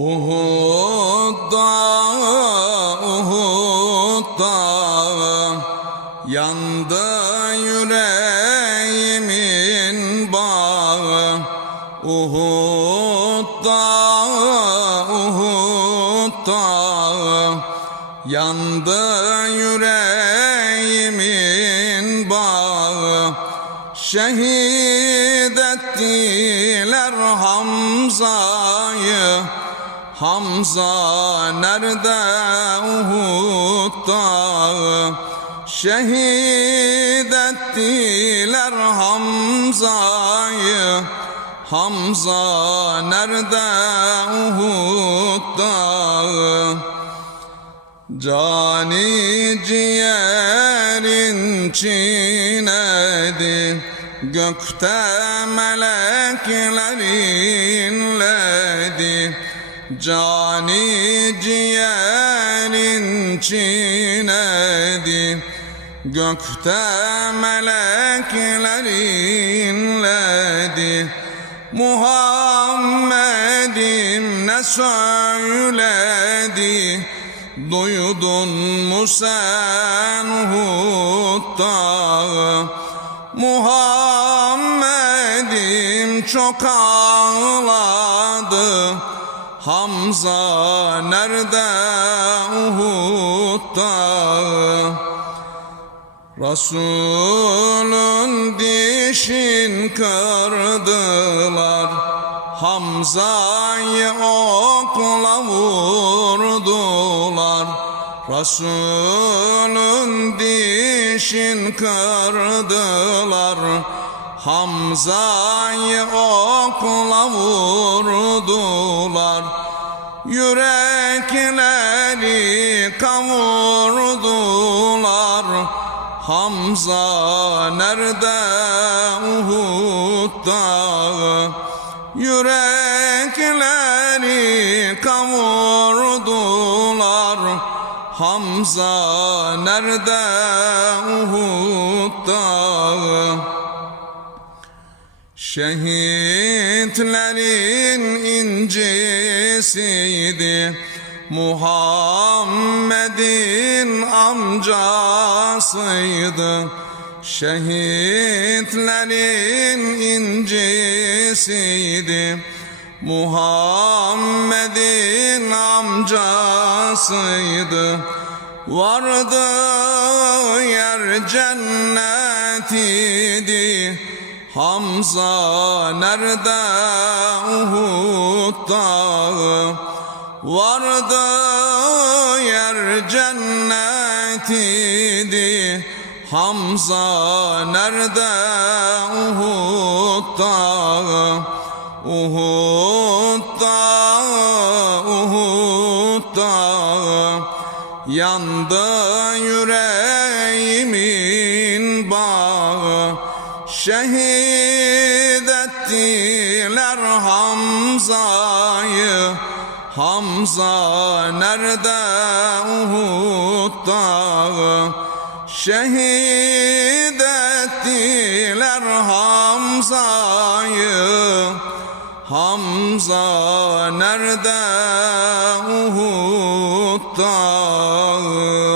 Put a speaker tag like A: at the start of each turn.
A: Uhud dağı, Uhud dağı Yandı yüreğimin bağı. Uhud dağı, Uhud dağı Yandı yüreğimin bağı. Şehit ettiler Hamza'yı Hamza nerede Uhud dağı Şehit ettiler Hamza'yı. Hamza nerede Uhud dağı Cani ciğerin çiğnedi Gökte melekler inledi Cani ciğerin çiğnedi Gökte melekler inledi Muhammed'im ne söyledi Duydun mu sen Uhud dağı Muhammed'im çok ağladı Hamza nerede? Uhud dağı Resulün dişin kırdılar. Hamza'yı okla vurdular. Resulün dişin kırdılar. Hamza'yı okla vurdular Yürekleri kavurdular. Hamza nerede? Uhud dağı Yürekleri kavurdular. Hamza nerede? Uhud dağı Şehitlerin incisiydi Muhammed'in amcasıydı. Şehitlerin incisiydi Muhammed'in amcasıydı. Vardı yer cennet idi Hamza nerede? Uhud dağı Vardı yer cennet idi Hamza nerede? Uhud dağı Uhud dağı Uhud dağı Yandı yüreğimin bağı Şehit ettiler Hamza'yı Hamza nerede? Uhud dağı. Şehit ettiler Hamza'yı Hamza nerede? Uhud dağı